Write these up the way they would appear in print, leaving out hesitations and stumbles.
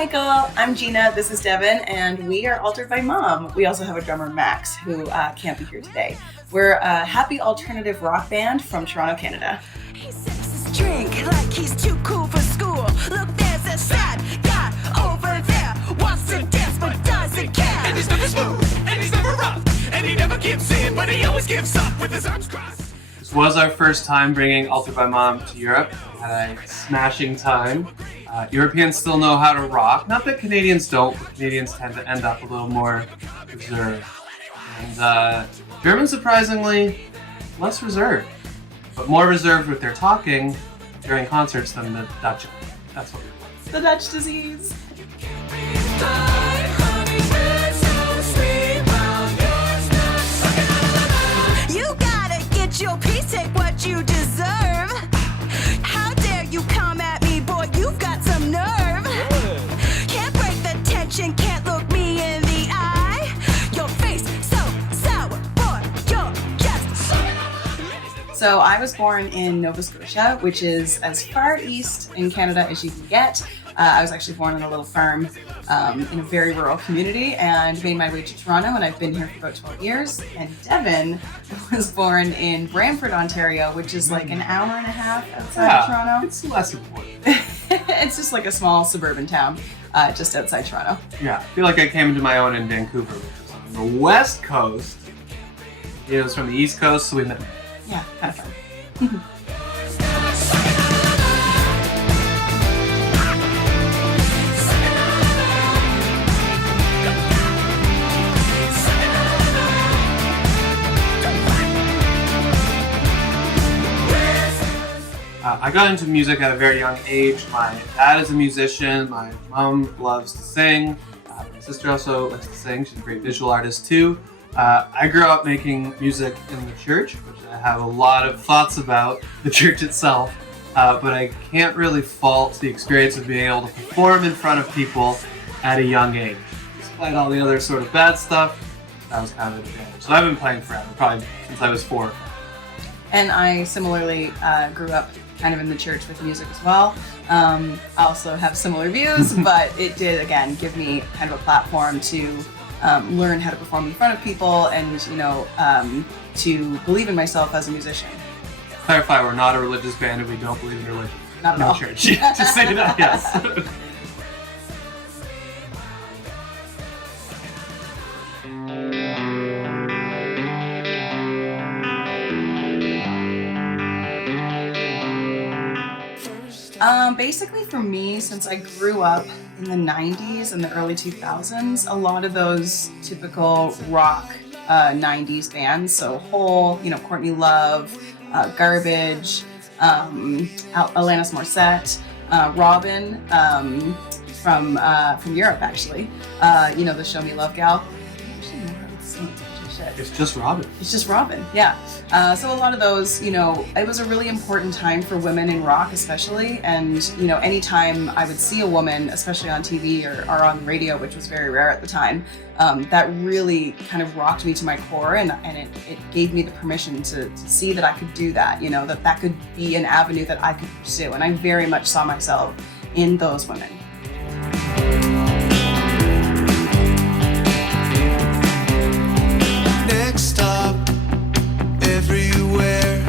Michael, I'm Gina, this is Devon, and we are Altered by Mom. We also have a drummer, Max, who can't be here today. We're a happy alternative rock band from Toronto, Canada. He sips his drink like he's too cool for school. Look, there's a sad guy over there, wants to dance but doesn't care. And he's never smooth, and he's never rough, and he never gives in, but he always gives up with his arms crossed. This was our first time bringing Altered by Mom to Europe. We had a smashing time. Europeans still know how to rock. Not that Canadians don't, but Canadians tend to end up a little more reserved. And Germans, surprisingly, less reserved. But more reserved with their talking during concerts than the Dutch. That's what we're like. The Dutch disease. You gotta get your piece, take what you deserve. How dare you come at me, boy, you've got some nerve. Can't break the tension, can't look me in the eye. Your face so sour, boy, you're just... So I was born in Nova Scotia, which is as far east in Canada as you can get. I was actually born on a little farm in a very rural community and made my way to Toronto, and I've been here for about 12 years. And Devon was born in Brantford, Ontario, which is like an hour and a half outside of Toronto. It's less important. It's just like a small suburban town just outside Toronto. Yeah, I feel like I came into my own in Vancouver, which is on the west coast. It was from the east coast, so we met. Yeah, kind of fun. I got into music at a very young age. My dad is a musician. My mom loves to sing. My sister also likes to sing. She's a great visual artist too. I grew up making music in the church, which I have a lot of thoughts about the church itself. But I can't really fault the experience of being able to perform in front of people at a young age. Despite all the other sort of bad stuff, that was kind of an advantage. So I've been playing forever, probably since I was 4. And I similarly grew up kind of in the church with music as well. I also have similar views, but it did, again, give me kind of a platform to learn how to perform in front of people and, to believe in myself as a musician. Clarify, we're not a religious band and we don't believe in religion. Not at No all. church. Just say that, yes. Basically for me, since I grew up in the 90s and the early 2000s, a lot of those typical rock 90s bands, so Hole, Courtney Love, Garbage, Alanis Morissette, Robin from Europe actually, the Show Me Love gal. I actually know how to sing. It's just Robin. It's just Robin, yeah. So a lot of those, it was a really important time for women in rock especially, and, anytime I would see a woman, especially on TV or on the radio, which was very rare at the time, that really kind of rocked me to my core, and it gave me the permission to see that I could do that, that could be an avenue that I could pursue, and I very much saw myself in those women. Everywhere,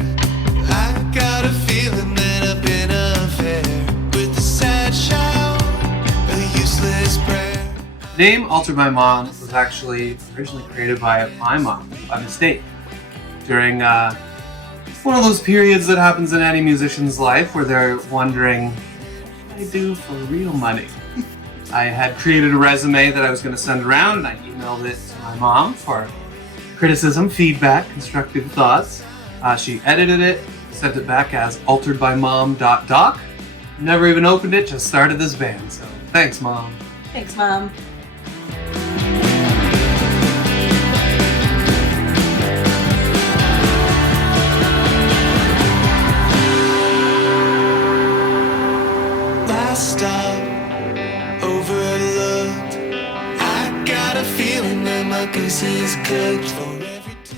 I got a feeling that I've been unfair with a sad shout, a useless prayer. The name Altered by Mom was actually originally created by my mom, by mistake. During one of those periods that happens in any musician's life where they're wondering, what do I do for real money? I had created a resume that I was going to send around, and I emailed it to my mom for criticism, feedback, constructive thoughts. She edited it, sent it back as alteredbymom.doc. Never even opened it, just started this band. So thanks, Mom. Thanks, Mom. Last stop, overlooked. I got a feeling that my piece is cooked for every.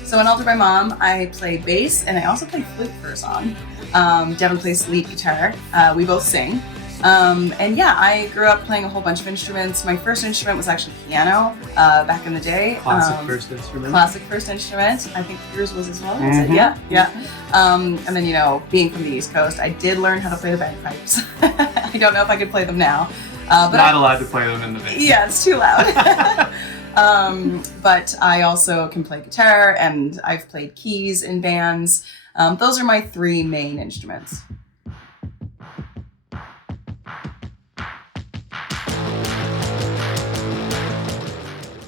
So in Altered by Mom, I play bass and I also play flute for a song. Devon plays lead guitar. We both sing. And yeah, I grew up playing a whole bunch of instruments. My first instrument was actually piano back in the day. Classic first instrument. Classic first instrument. I think yours was as well. Was it? Yeah, yeah. And then, being from the East Coast, I did learn how to play the bagpipes. I don't know if I could play them now. But Not allowed to play them in the band. Yeah, it's too loud. But I also can play guitar, and I've played keys in bands. Those are my three main instruments.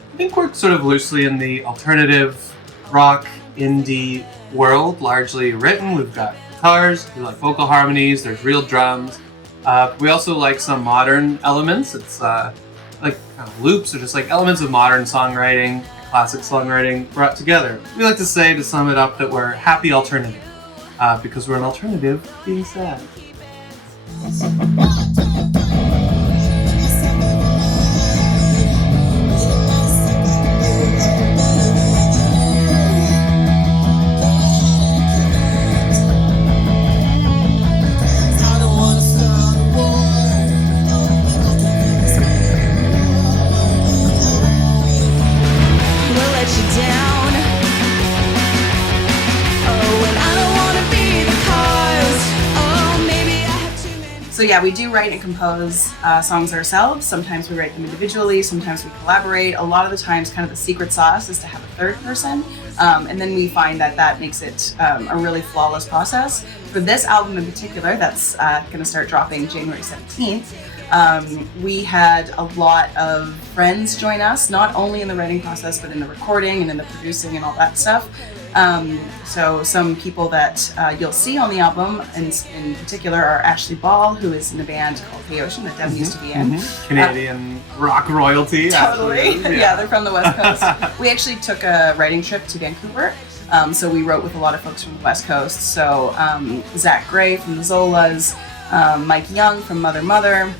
I think we're sort of loosely in the alternative rock indie world, largely written. We've got guitars, we like vocal harmonies, there's real drums. We also like some modern elements. It's like kind of loops or just like elements of modern songwriting, classic songwriting brought together. We like to say, to sum it up, that we're happy alternative because we're an alternative being sad. So yeah, we do write and compose songs ourselves. Sometimes we write them individually, sometimes we collaborate. A lot of the times, kind of the secret sauce is to have a third person. And then we find that makes it a really flawless process. For this album in particular, that's going to start dropping January 17th, we had a lot of friends join us, not only in the writing process, but in the recording and in the producing and all that stuff. So some people that you'll see on the album in particular are Ashley Ball, who is in a band called Hey Ocean that Devon used to be in. Canadian rock royalty. Totally. Yeah, they're from the West Coast. We actually took a writing trip to Vancouver. So we wrote with a lot of folks from the West Coast. So Zach Gray from the Zolas, Mike Young from Mother Mother,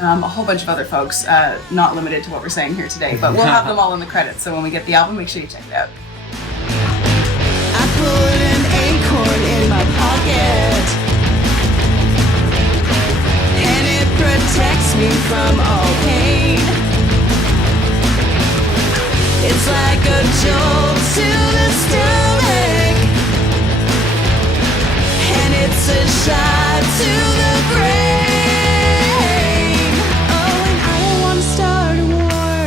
a whole bunch of other folks, not limited to what we're saying here today, but we'll have them all in the credits. So when we get the album, make sure you check it out. I put an acorn in my pocket, and it protects me from all pain. It's like a jolt to the stomach, and it's a shot to the brain. Oh, and I don't want to start a war.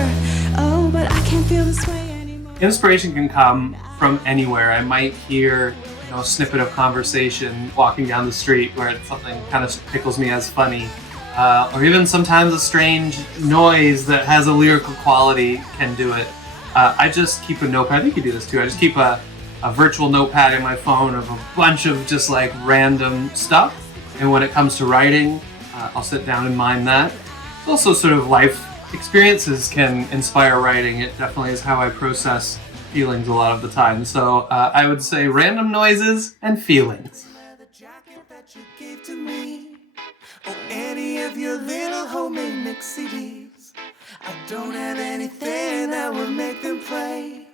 Oh, but I can't feel this way anymore. Inspiration can come from anywhere. I might hear a snippet of conversation walking down the street where something kind of tickles me as funny, or even sometimes a strange noise that has a lyrical quality can do it. I just keep a notepad. I think you do this too. I just keep a virtual notepad in my phone of a bunch of just like random stuff, and when it comes to writing, I'll sit down and mime that. Also, sort of life experiences can inspire writing. It definitely is how I process feelings a lot of the time. So I would say random noises and feelings. The jacket that you gave to me, or any of your little homemade mix CDs. I don't have anything that would make them play.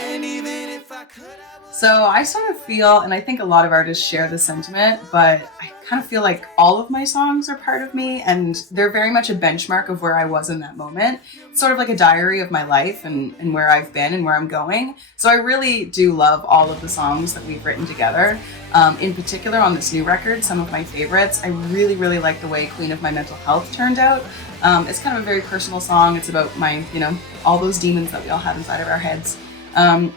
And even if I could, I would. So I sort of feel, and I think a lot of artists share this sentiment, but I kind of feel like all of my songs are part of me, and they're very much a benchmark of where I was in that moment. It's sort of like a diary of my life and where I've been and where I'm going. So I really do love all of the songs that we've written together. In particular, on this new record, some of my favorites, I really, really like the way Queen of My Mental Health turned out. It's kind of a very personal song. It's about my, all those demons that we all have inside of our heads.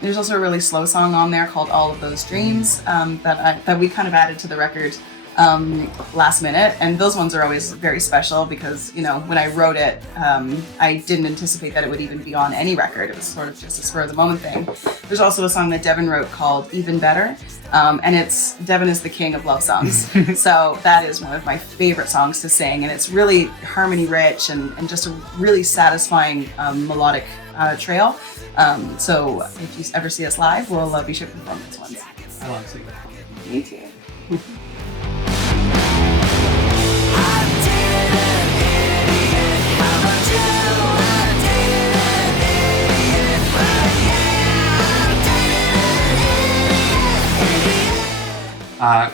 There's also a really slow song on there called All of Those Dreams that we kind of added to the record last minute, and those ones are always very special because when I wrote it, I didn't anticipate that it would even be on any record. It was sort of just a spur of the moment thing. There's also a song that Devon wrote called Even Better, and Devon is the king of love songs. So that is one of my favorite songs to sing, and it's really harmony rich and just a really satisfying melodic trail. So if you ever see us live, we'll be sure to perform those ones. I love singing. Me too.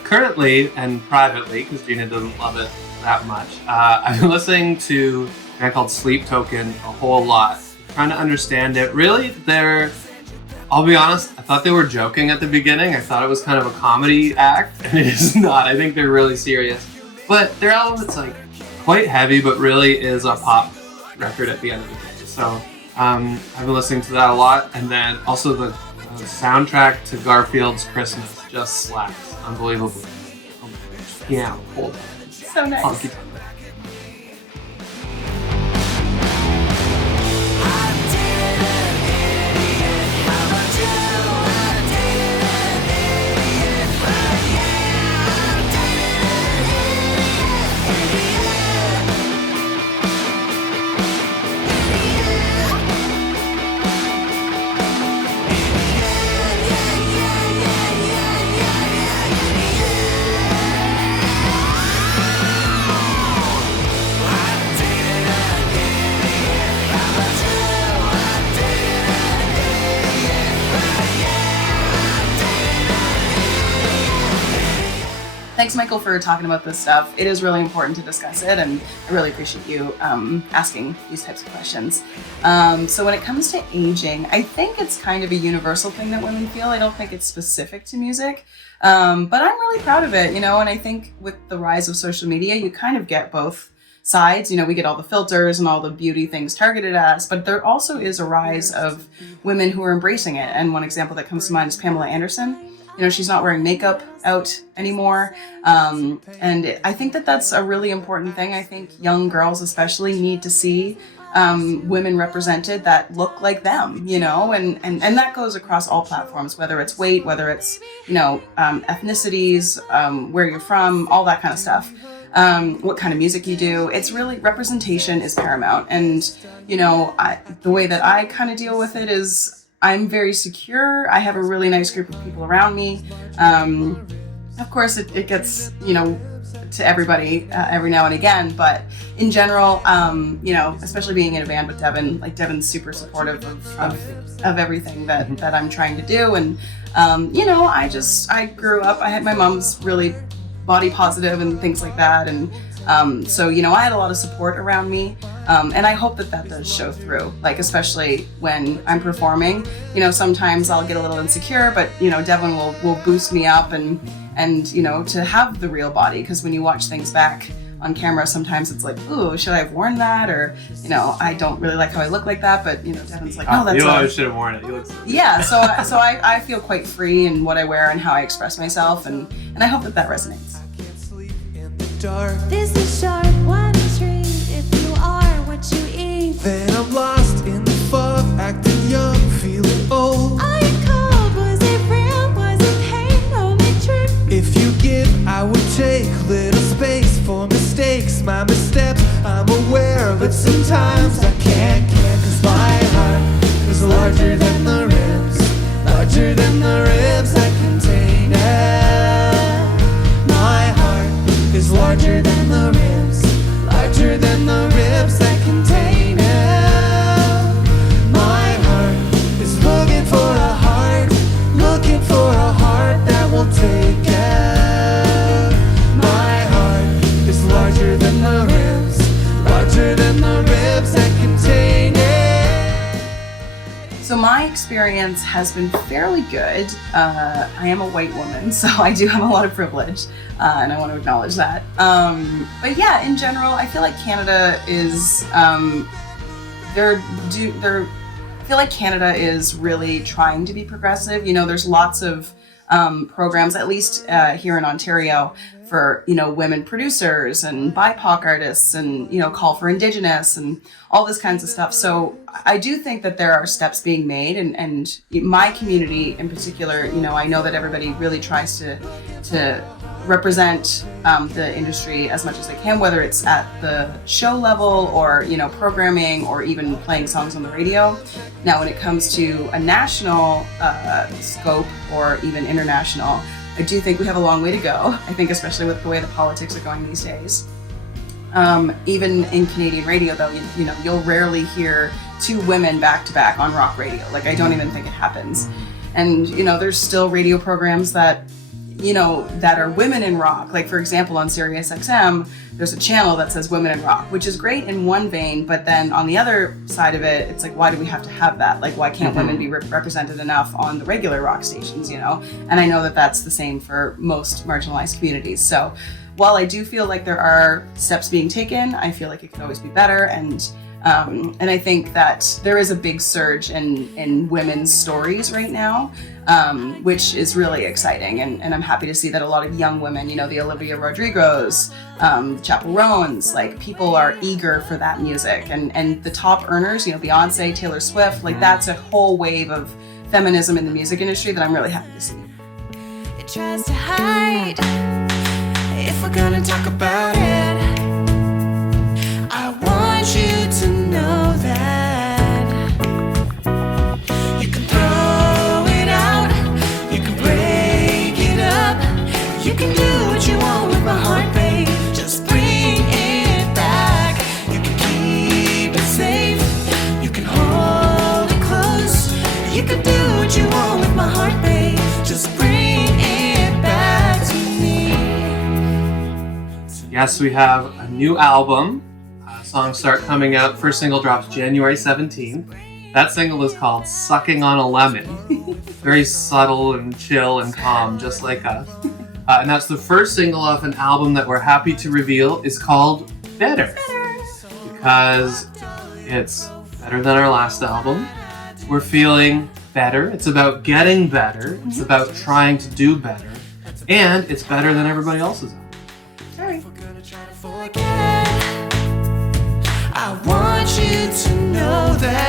currently and privately, because Gina doesn't love it that much, I've been listening to a band called Sleep Token a whole lot, trying to understand it. Really, I'll be honest, I thought they were joking at the beginning. I thought it was kind of a comedy act, and it is not. I think they're really serious. But their album, it's like quite heavy, but really is a pop record at the end of the day. So I've been listening to that a lot. And then also the soundtrack to Garfield's Christmas just slaps unbelievably. Yeah, hold on. So nice. Funky. Thanks, Michael, for talking about this stuff. It is really important to discuss it, and I really appreciate you asking these types of questions. So when it comes to aging, I think it's kind of a universal thing that women feel. I don't think it's specific to music, but I'm really proud of it, and I think with the rise of social media, you kind of get both sides. We get all the filters and all the beauty things targeted at us, but there also is a rise of women who are embracing it. And one example that comes to mind is Pamela Anderson. She's not wearing makeup out anymore. And I think that that's a really important thing. I think young girls especially need to see women represented that look like them, and that goes across all platforms, whether it's weight, whether it's, ethnicities, where you're from, all that kind of stuff. What kind of music you do. It's really, representation is paramount. And, the way that I kind of deal with it is I'm very secure. I have a really nice group of people around me. Of course, it gets, to everybody every now and again, but in general, especially being in a band with Devon, Devon's super supportive of everything that I'm trying to do. And, I grew up, my mom's really body positive and things like that. And so, I had a lot of support around me. And I hope that does show through, especially when I'm performing. Sometimes I'll get a little insecure, but, Devon will boost me up and to have the real body. Because when you watch things back on camera, sometimes it's like, ooh, should I have worn that? Or, I don't really like how I look like that. But, Devon's like, oh, that's you always should have worn it. You look so good. Yeah, so I feel quite free in what I wear and how I express myself. And I hope that resonates. This is sharp, one tree. If you are what you eat, Then I'm lost in the fog, acting young, feeling old. are you cold? Was it real? Was it pain? Only trick? If you give, I would take little space for mistakes. My missteps, I'm aware, but sometimes I can't. Cause my heart is larger than the ribs, larger than the ribs that contain it. My heart is larger than the ribs, larger than the ribs that contain it. My heart is looking for a heart, looking for a heart that will take it. My heart is larger than the ribs, larger than the ribs that contain it. So my experience has been fairly good. I am a white woman, so I do have a lot of privilege, and I want to acknowledge that. But yeah, in general, I feel like Canada is, I feel like Canada is really trying to be progressive. There's lots of programs, at least here in Ontario, for women producers and BIPOC artists, and call for Indigenous and all this kinds of stuff. So I do think that there are steps being made, and my community in particular, I know that everybody really tries to represent the industry as much as they can, whether it's at the show level or programming or even playing songs on the radio. Now, when it comes to a national scope or even international, I do think we have a long way to go. I think especially with the way the politics are going these days. Even in Canadian radio, though, you'll rarely hear two women back to back on rock radio. I don't even think it happens. And there's still radio programs that that are women in rock. Like, for example, on Sirius XM, there's a channel that says Women in Rock, which is great in one vein, but then on the other side of it, it's like, why do we have to have that? Like, why can't women be represented enough on the regular rock stations, And I know that that's the same for most marginalized communities. So while I do feel like there are steps being taken, I feel like it could always be better. And I think that there is a big surge in women's stories right now, which is really exciting. And I'm happy to see that a lot of young women, the Olivia Rodrigos, Chappell Roans, like, people are eager for that music. And the top earners, Beyonce, Taylor Swift, like, that's a whole wave of feminism in the music industry that I'm really happy to see. It tries to hide. If we're gonna talk about it, I want you to know that you can throw it out, you can break it up, you can do what you want with my heart, babe. Just bring it back. You can keep it safe, you can hold it close, you can do what you want with my heart, babe. Just bring it back to me. Yes, we have a new album. Songs start coming out. First single drops January 17th. That single is called Sucking on a Lemon. Very subtle and chill and calm, just like us. And that's the first single off an album that we're happy to reveal is called Better. Because it's better than our last album. We're feeling better. It's about getting better. It's about trying to do better. And it's better than everybody else's album. Sorry. I want you to know that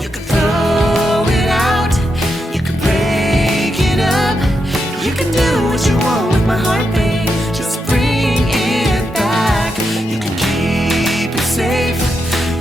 you can throw it out, you can break it up, you can do what you want with my heart, babe. Just bring it back. You can keep it safe,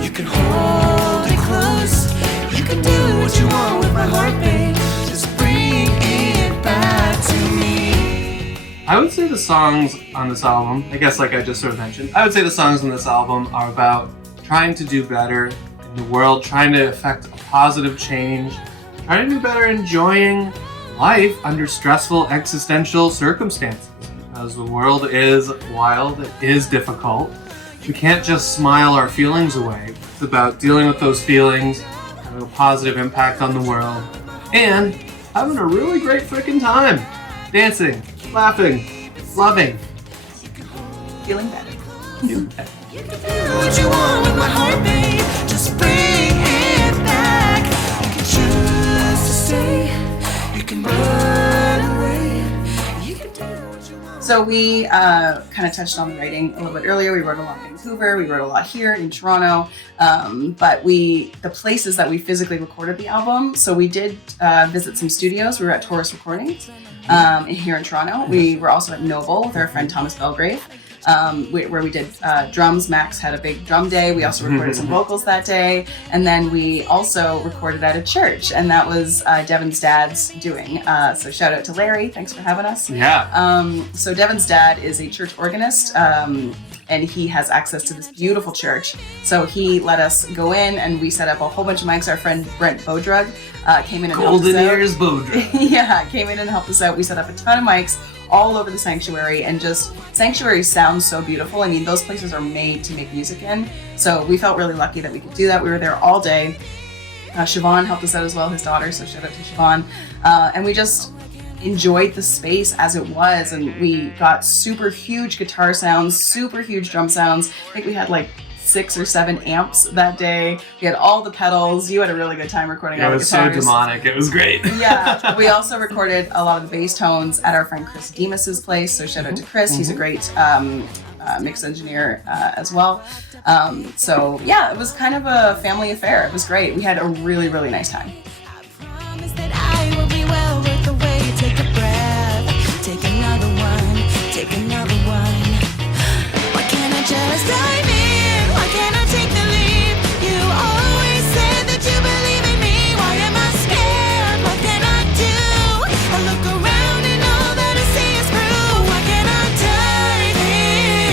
you can hold it close, you can do what you want with my heart, babe. Just bring it back to me. I would say the songs on this album, I guess like I just sort of mentioned, I would say the songs on this album are about trying to do better in the world, trying to affect a positive change, trying to do better enjoying life under stressful existential circumstances. Because the world is wild, it is difficult. We can't just smile our feelings away. It's about dealing with those feelings, having a positive impact on the world, and having a really great freaking time. Dancing, laughing, loving. Feeling better. You can do what you want with my heart, babe. Just bring it back. You can choose to stay. You can run away. You can do what you want. So we kind of touched on the writing a little bit earlier. We wrote a lot in Vancouver. We wrote a lot here in Toronto. But the places that we physically recorded the album. So we did visit some studios. We were at Taurus Recordings here in Toronto. We were also at Noble with our friend Thomas Belgrave. Where we did drums. Max had a big drum day. We also recorded some vocals that day. And then we also recorded at a church, and that was Devon's dad's doing. So shout out to Larry. Thanks for having us. Yeah. So Devon's dad is a church organist, and he has access to this beautiful church. So he let us go in, and we set up a whole bunch of mics. Our friend Brent Bodrug came in and helped us out. Golden Ears Bodrug. Yeah, came in and helped us out. We set up a ton of mics all over the sanctuary, and just sanctuary sounds so beautiful. I mean, those places are made to make music in. So we felt really lucky that we could do that. We were there all day. Siobhan helped us out as well, his daughter, so shout out to Siobhan. And we just enjoyed the space as it was, and we got super huge guitar sounds, super huge drum sounds. I think we had like 6 or 7 amps that day. We had all the pedals. You had a really good time recording all the guitars. It was so demonic. It was great. Yeah. We also recorded a lot of the bass tones at our friend Chris Demas's place. So shout out to Chris. He's a great mix engineer as well. So yeah, it was kind of a family affair. It was great. We had a really, really nice time. I promise that I will be well worth the wait. Take a breath, take another one, take another one. Why can't I just dive in? Why can't I take the leap? You always said that you believe in me. Why am I scared? What can I do? I look around and all that I see is through. Why can't I dive in?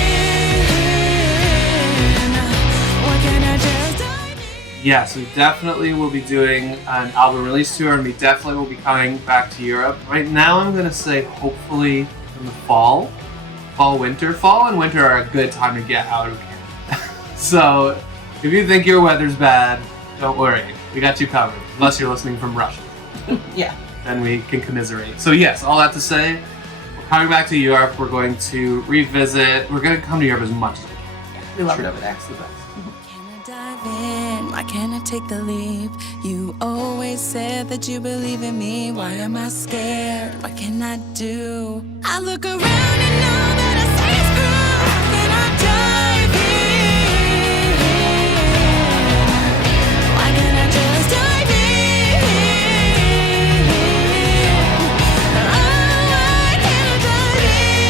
Why can't I just dive in? Yes, we definitely will be doing an album release tour, and we definitely will be coming back to Europe. Right now, I'm going to say hopefully in the fall. Winter. Fall and winter are a good time to get out of Canada. So if you think your weather's bad, don't worry. We got you covered. Unless you're listening from Russia. Yeah. Then we can commiserate. So yes, all that to say, we're coming back to Europe. We're going to revisit. We're going to come to Europe as much as we can. Yeah, we love it over there. It's the best. Can I dive in? Why can't I take the leap? You always said that you believe in me. Why am I scared? What can I do? I look around and know that I say it's true. How can I dive in? Why can't I just dive in? Oh, why can't I dive in?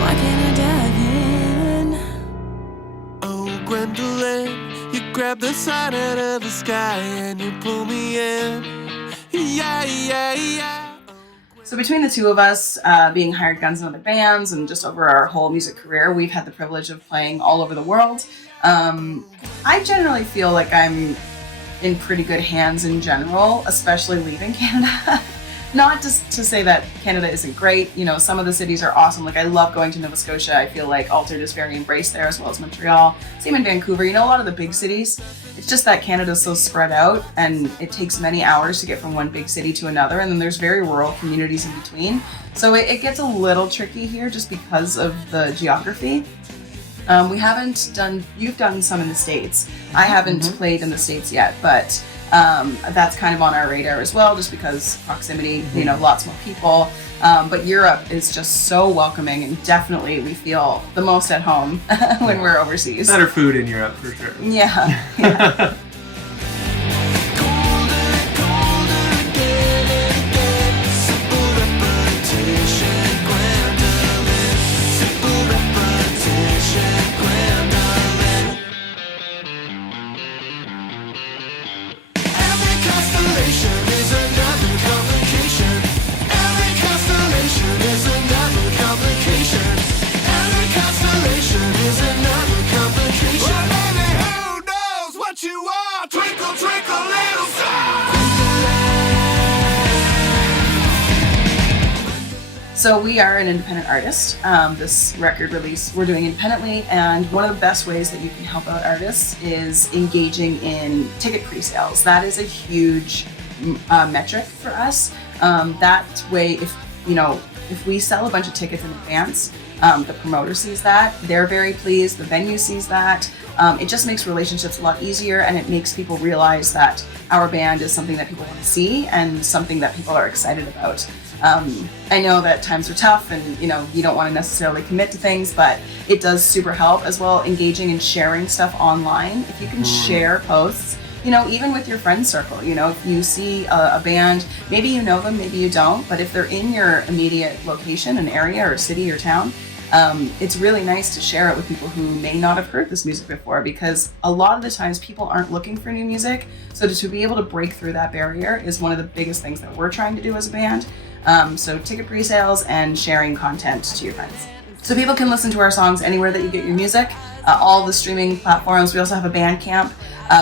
Why can't I dive in? Oh, Gwendolyn, you grab the sign out of the sky and you pull me in. Yeah, yeah, yeah. So between the two of us, being hired guns in other bands and just over our whole music career, we've had the privilege of playing all over the world. I generally feel like I'm in pretty good hands in general, especially leaving Canada. Not just to say that Canada isn't great. You know, some of the cities are awesome. Like, I love going to Nova Scotia. I feel like Altered is very embraced there, as well as Montreal. Same in Vancouver. You know, a lot of the big cities. It's just that Canada's so spread out, and it takes many hours to get from one big city to another, and then there's very rural communities in between. So it gets a little tricky here just because of the geography. You've done some in the States. I haven't played in the States yet, but that's kind of on our radar as well, just because proximity, you know, lots more people. But Europe is just so welcoming, and definitely we feel the most at home when we're overseas. Better food in Europe for sure. Yeah. So we are an independent artist. This record release we're doing independently, and one of the best ways that you can help out artists is engaging in ticket pre-sales. That is a huge metric for us. That way, if we sell a bunch of tickets in advance, the promoter sees that, they're very pleased, the venue sees that. It just makes relationships a lot easier, and it makes people realize that our band is something that people want to see and something that people are excited about. I know that times are tough and you don't want to necessarily commit to things, but it does super help as well, engaging and sharing stuff online. If you can share posts, even with your friend circle, if you see a band, maybe you know them, maybe you don't, but if they're in your immediate location, an area or city or town, it's really nice to share it with people who may not have heard this music before, because a lot of the times people aren't looking for new music. So to be able to break through that barrier is one of the biggest things that we're trying to do as a band. So ticket pre-sales and sharing content to your friends. So people can listen to our songs anywhere that you get your music, all the streaming platforms. We also have a Bandcamp.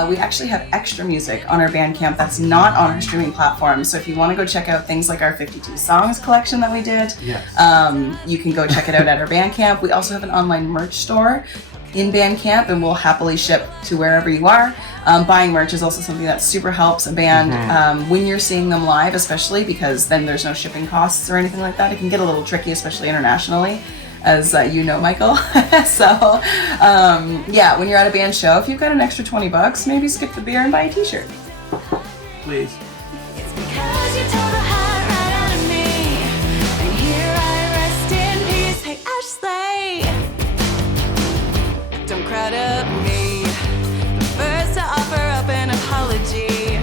We actually have extra music on our Bandcamp that's not on our streaming platforms. So if you want to go check out things like our 52 songs collection that we did, you can go check it out at our Bandcamp. We also have an online merch store in Bandcamp, and we'll happily ship to wherever you are. Buying merch is also something that super helps a band when you're seeing them live, especially because then there's no shipping costs or anything like that. It can get a little tricky, especially internationally, as you know, Michael. So, when you're at a band show, if you've got an extra $20, maybe skip the beer and buy a t-shirt. Please. It's because you tore the heart right out of me, and here I rest in peace. Hey, Ashley, don't crowd up me. The first to offer up an apology.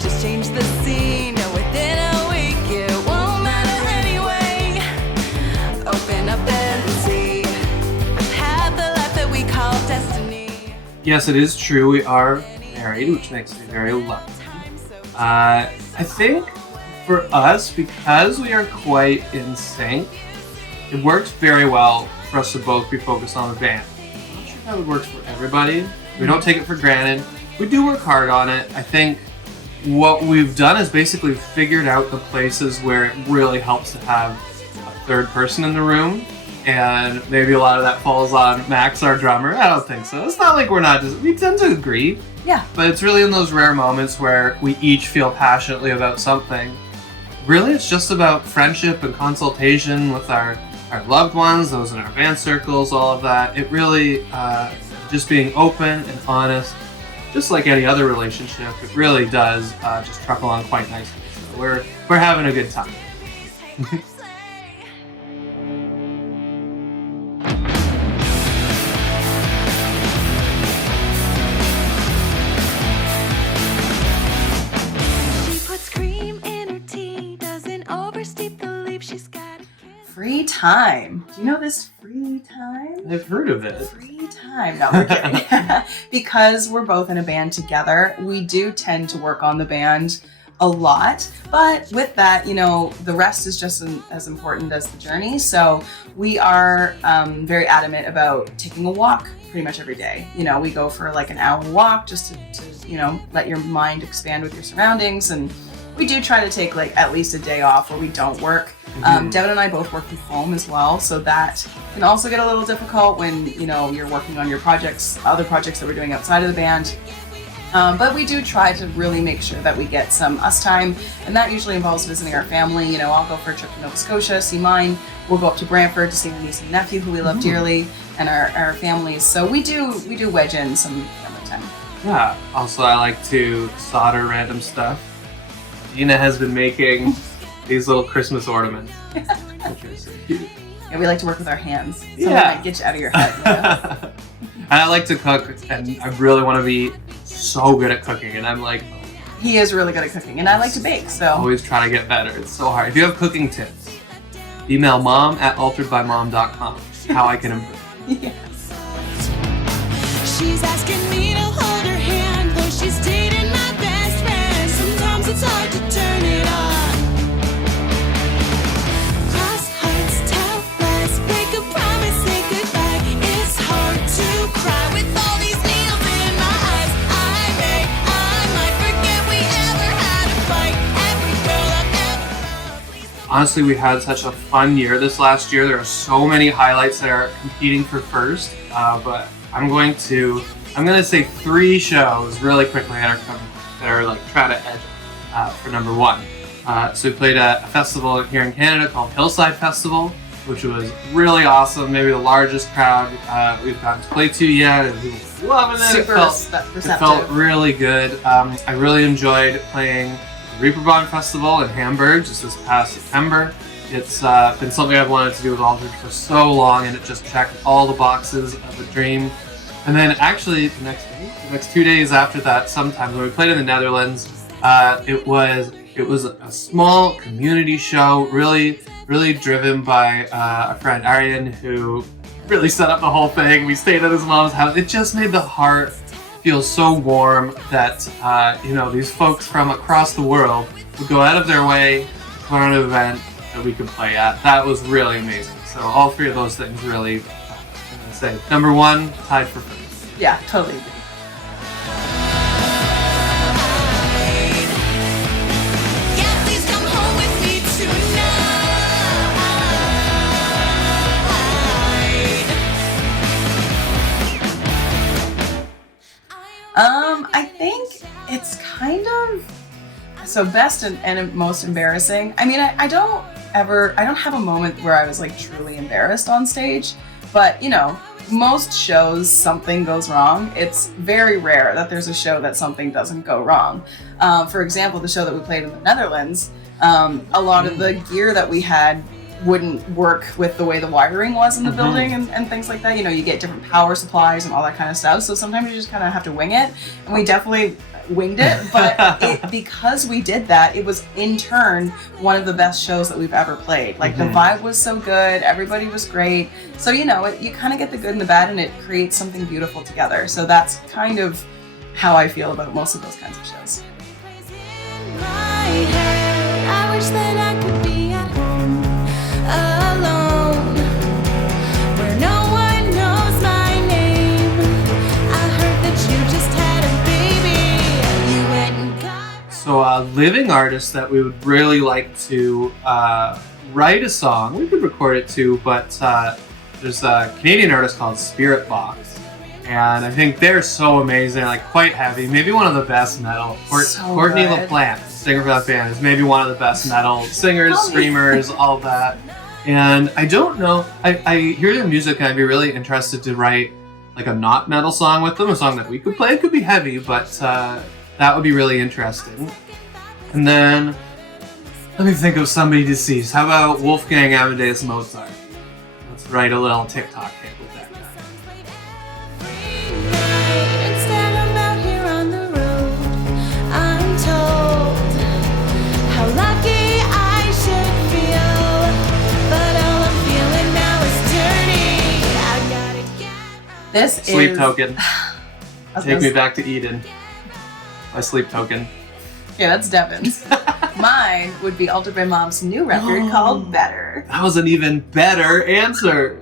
Just change the scene, within a week it won't matter anyway. Open up and see. I've had the life that we call destiny. Yes, it is true. We are married, which makes me very lucky. I think for us, because we are quite in sync, it works very well for us to both be focused on the band. how it works for everybody. We don't take it for granted. We do work hard on it. I think what we've done is basically figured out the places where it really helps to have a third person in the room. And maybe a lot of that falls on Max, our drummer. I don't think so. It's not like we tend to agree. Yeah. But it's really in those rare moments where we each feel passionately about something. Really, it's just about friendship and consultation with our loved ones, those in our band circles, all of that. It really, just being open and honest, just like any other relationship, it really does just truck along quite nicely. So we're having a good time. Free time. Do you know this free time? I've heard of it. Free time. No, we're kidding. Because we're both in a band together, we do tend to work on the band a lot. But with that, the rest is just as important as the journey. So we are very adamant about taking a walk pretty much every day. We go for like an hour walk just to let your mind expand with your surroundings. And we do try to take like at least a day off where we don't work. Devon and I both work from home as well, so that can also get a little difficult when you're working on your projects, other projects that we're doing outside of the band. But we do try to really make sure that we get some us time, and that usually involves visiting our family. I'll go for a trip to Nova Scotia, see mine. We'll go up to Brantford to see my niece and nephew, who we love dearly, and our families. So we do wedge in some family time. Yeah. Also, I like to solder random stuff. Gina has been making these little Christmas ornaments, which are so cute. Yeah, we like to work with our hands. Something Yeah. might get you out of your head. And I like to cook, and I really want to be so good at cooking, and I'm like, He is really good at cooking, and I like to bake, so. always trying to get better. It's so hard. If you have cooking tips, email mom@alteredbymom.com. How I can improve. Yeah. She's asking me to hold her hand, though she's dating my best friend. Sometimes it's hard to turn it on. Cross hearts, tell lies, break a promise, say goodbye. It's hard to cry with all these needles in my eyes. I might forget we ever had a fight. Every girl I've ever loved, please don't. Honestly, we had such a fun year this last year. There are so many highlights that are competing for first, but I'm going to say 3 shows really quickly that are like try to edge for number 1. So we played at a festival here in Canada called Hillside Festival, which was really awesome. Maybe the largest crowd we've gotten to play to yet, and people were loving it. Super It felt really good. I really enjoyed playing the Reeperbahn Festival in Hamburg just this past September. It's been something I've wanted to do with Altered for so long, and it just checked all the boxes of a dream. And then actually the next 2 days after that, sometimes when we played in the Netherlands, it was a small community show, really driven by a friend Aryan, who really set up the whole thing. We stayed at his mom's house. It just made the heart feel so warm that these folks from across the world would go out of their way to put on an event that we could play at. That was really amazing. So all 3 of those things really, I'm gonna say, number 1, tied for first. Yeah, totally agree. Yeah, please come home with me tonight. I think it's kind of best and most embarrassing. I mean, I don't have a moment where I was like truly embarrassed on stage, but most shows something goes wrong. It's very rare that there's a show that something doesn't go wrong. For example, the show that we played in the Netherlands, a lot of the gear that we had wouldn't work with the way the wiring was in the building and things like that. You get different power supplies and all that kind of stuff. So sometimes you just kind of have to wing it. And we definitely winged it, but because we did that, it was in turn one of the best shows that we've ever played. Like the vibe was so good, everybody was great. So you kind of get the good and the bad, and it creates something beautiful together. So that's kind of how I feel about most of those kinds of shows. In my head, I wish that I could be at home alone, where no one knows my name. living artist that we would really like to write a song. We could record it too, but there's a Canadian artist called Spirit Box, and I think they're so amazing, like quite heavy, maybe one of the best metal. Courtney good. LaPlante, singer for that band, is maybe one of the best metal singers, screamers, all that. And I don't know, I hear their music and I'd be really interested to write like a not metal song with them, a song that we could play. It could be heavy, but that would be really interesting. And then, let me think of somebody deceased. How about Wolfgang Amadeus Mozart? Let's write a little TikTok hit with that guy. Instead I'm out here on the road, I'm told how lucky I should feel, but all I'm feeling now is dirty. I gotta get This Sleep is Token. I was Take gonna me back to Eden. My Sleep Token. Yeah, that's Devon's. Mine would be Altered by Mom's new record called Better. That was an even better answer.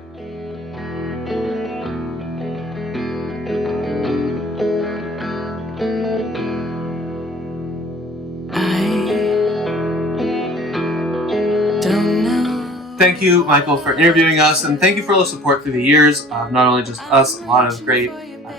don't know. Thank you, Michael, for interviewing us, and thank you for all the support through the years of not only just us, a lot of great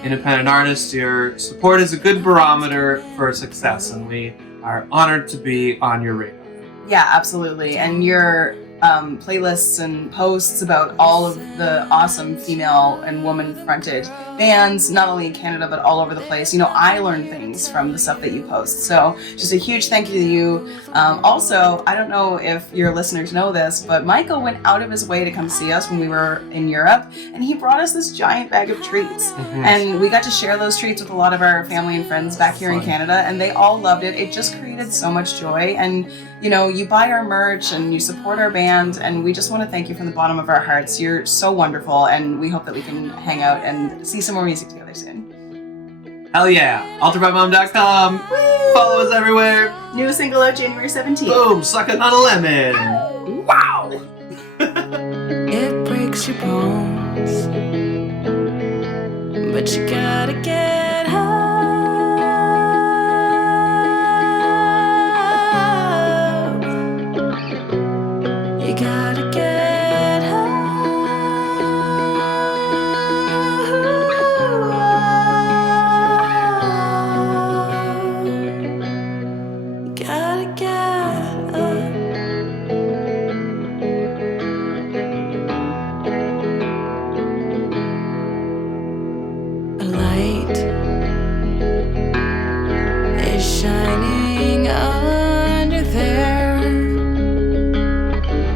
independent artists. Your support is a good barometer for success, and we are honored to be on your radar. Yeah, absolutely. And your playlists and posts about all of the awesome female and woman-fronted bands, not only in Canada, but all over the place. You know, I learn things from the stuff that you post. So just a huge thank you to you. Also, I don't know if your listeners know this, but Michael went out of his way to come see us when we were in Europe, and he brought us this giant bag of treats. And we got to share those treats with a lot of our family and friends back here in Canada, and they all loved it. It just created so much joy. And you know, you buy our merch and you support our band, and we just want to thank you from the bottom of our hearts. You're so wonderful, and we hope that we can hang out and see some more music together soon. Hell yeah! AlterByMom.com. Follow us everywhere. New single out January 17th. Boom! Suck it on a lemon. Wow! It breaks your bones, but you gotta get up. You gotta get up. You gotta get up. A light is shining under there.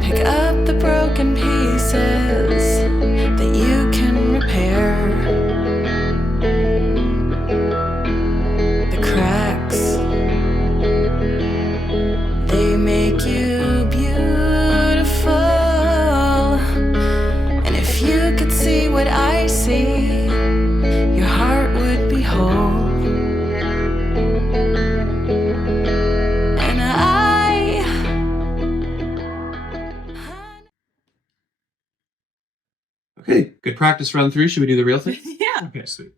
Pick up the broken pieces that you can repair. The cracks, they make you beautiful. And if you could see what I see, your heart would be whole. And Okay, good practice run through. Should we do the real thing? Yeah. Okay, sweet.